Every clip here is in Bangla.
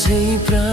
মাঝেই প্রাণ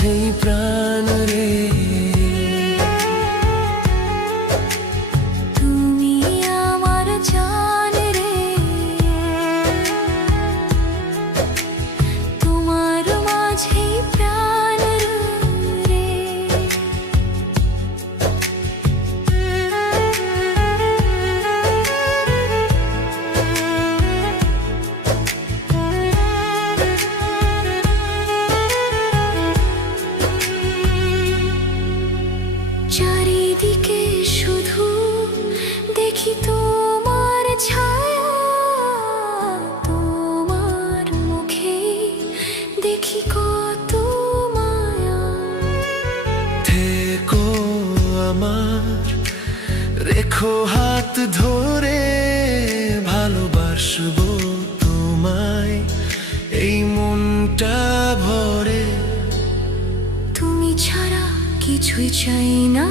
মাঝেই প্রাণ আমার। রেখো হাত ধরে ভালোবাসবো তোমায়। এই মনটা ভরে। তুমি ছাড়া কিছুই চাই না।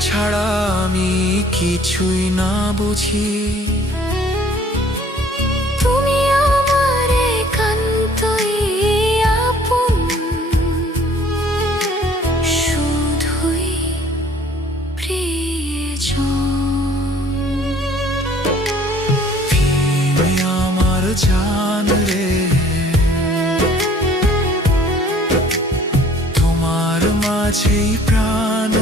ছাড়া আমি কিছুই না বুঝি। তুমি আমার একান্তই আপন। শুধুই প্রিয়জন। তুমি আমার জান রে। তোমার মাঝেই প্রাণ